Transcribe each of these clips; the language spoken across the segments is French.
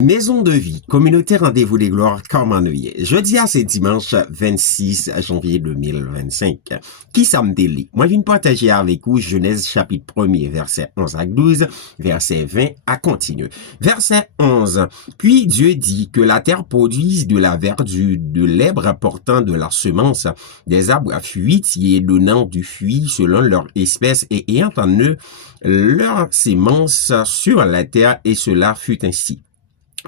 Maison de vie, communauté rendez-vous des gloires, Cormanouillet. Jeudi à c'est dimanche 26 janvier 2025. Qui ça me délie? Moi, je viens partager avec vous Genèse chapitre 1er, verset 11 à 12, verset 20 à continuer. Verset 11. Puis Dieu dit que la terre produise de la verdure, de l'herbe apportant de la semence, des arbres à fruitiers donnant du fruit selon leur espèce et ayant en eux leur sémence sur la terre, et cela fut ainsi.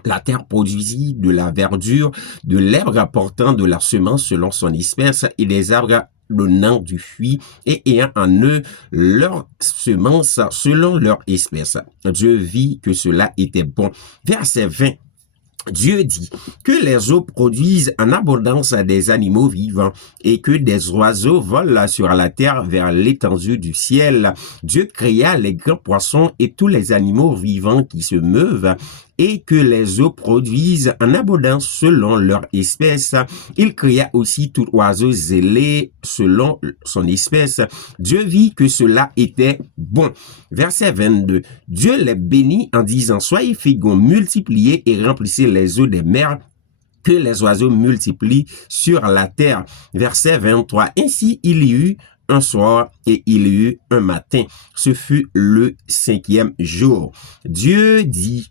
La terre produisit de la verdure, de l'herbe apportant de la semence selon son espèce, et des arbres donnant du fruit, et ayant en eux leur semence selon leur espèce. Dieu vit que cela était bon. Verset 20. Dieu dit que les eaux produisent en abondance des animaux vivants et que des oiseaux volent sur la terre vers l'étendue du ciel. Dieu créa les grands poissons et tous les animaux vivants qui se meuvent et que les eaux produisent en abondance selon leur espèce. Il créa aussi tout oiseau zélé selon son espèce. Dieu vit que cela était bon. Verset 22. Dieu les bénit en disant, soyez féconds, multipliez et remplissez les eaux des mers, que les oiseaux multiplient sur la terre. Verset 23. Ainsi il y eut un soir et il y eut un matin. Ce fut le 5e jour. Dieu dit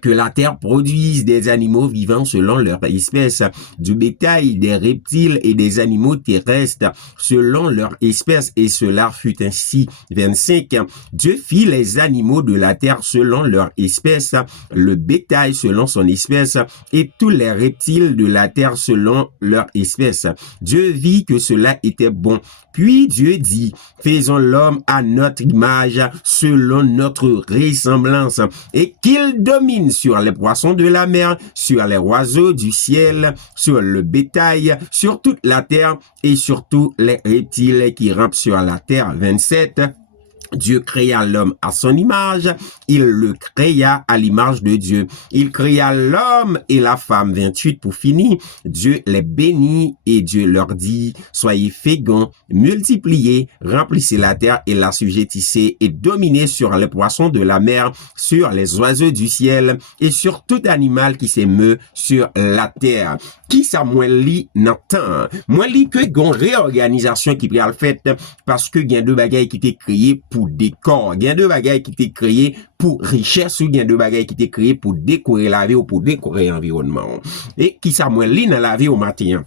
que la terre produise des animaux vivants selon leur espèce, du bétail, des reptiles et des animaux terrestres selon leur espèce, et cela fut ainsi. 25. Dieu fit les animaux de la terre selon leur espèce, le bétail selon son espèce, et tous les reptiles de la terre selon leur espèce. Dieu vit que cela était bon. Puis Dieu dit, faisons l'homme à notre image, selon notre ressemblance, et qu'il domine sur les poissons de la mer, sur les oiseaux du ciel, sur le bétail, sur toute la terre, et sur tous les reptiles qui rampent sur la terre. 27. Dieu créa l'homme à son image, il le créa à l'image de Dieu. Il créa l'homme et la femme. 28 pour finir. Dieu les bénit et Dieu leur dit, soyez féconds, multipliez, remplissez la terre et l'assujettissez et dominez sur les poissons de la mer, sur les oiseaux du ciel et sur tout animal qui s'émeut sur la terre. Qui ça moi li n'entend? Moi li que gon réorganisation qui pral fait parce que gen deux bagailles qui t'est créé pour décor, gen deux bagailles qui t'est créé pour richesse ou gen deux bagailles qui t'est créé pour décorer la vie ou pour décorer l'environnement. Et qui ça moi li dans la vie au matin?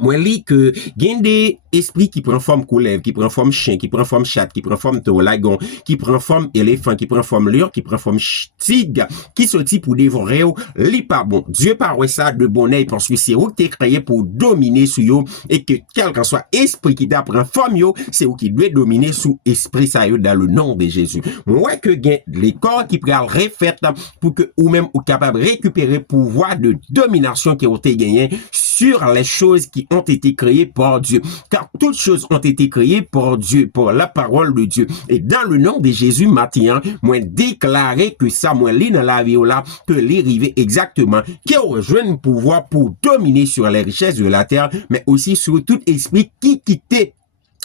Moi lis que gen des esprits qui prend forme couleuvre, qui prend forme chien, qui prend forme chat, qui prend forme dragon, qui prend forme éléphant, qui prend forme lion, qui prend forme tigre, qui sorti pour dévorer, li pas bon. Dieu pas ouais ça de bon oeil parce que c'est vous qui créé pour dominer sur yo et que quel que soit esprit qui t'a prend forme yo, c'est vous qui doit dominer sous esprit ça yo dans le nom de Jésus. Moi que gen les corps qui pral refait pour que ou même ou capable récupérer pouvoir de domination qui ont été gagné sur les choses qui ont été créées par Dieu. Car toutes choses ont été créées par Dieu, par la parole de Dieu. Et dans le nom de Jésus, maintenant, moi déclarer que ça, moi, li dans la vie là, que les river exactement, qui rejoint le pouvoir pour dominer sur les richesses de la terre, mais aussi sur tout esprit qui quittait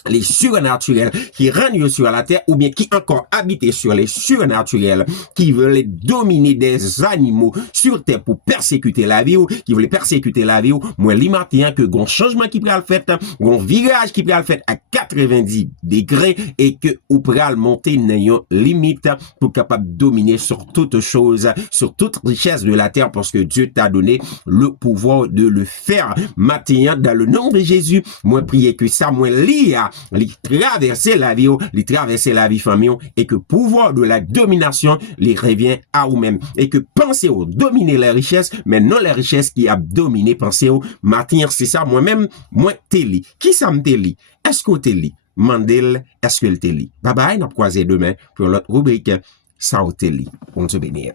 les surnaturels qui règnent sur la terre ou bien qui encore habitent sur les surnaturels qui veulent dominer des animaux sur terre pour persécuter la vie ou qui veulent persécuter la vie ou moi li matin que gon changement qui pral fait gon virage qui pral fait à 90 degrés et que ou pral monter n'ayant limite pour capable dominer sur toute chose, sur toute richesse de la terre parce que Dieu t'a donné le pouvoir de le faire. Matin dans le nom de Jésus, moi prier que ça moi li traverser la vie famille et que pouvoir de la domination les revient à vous-même et que pensez au dominer les richesses mais non les richesses qui a dominé pensez au matin c'est ça moi-même moi teli qui ça me teli est-ce que teli Mandel est-ce que le teli bye bye n'a croiser demain pour l'autre rubrique ça au teli on se bénir.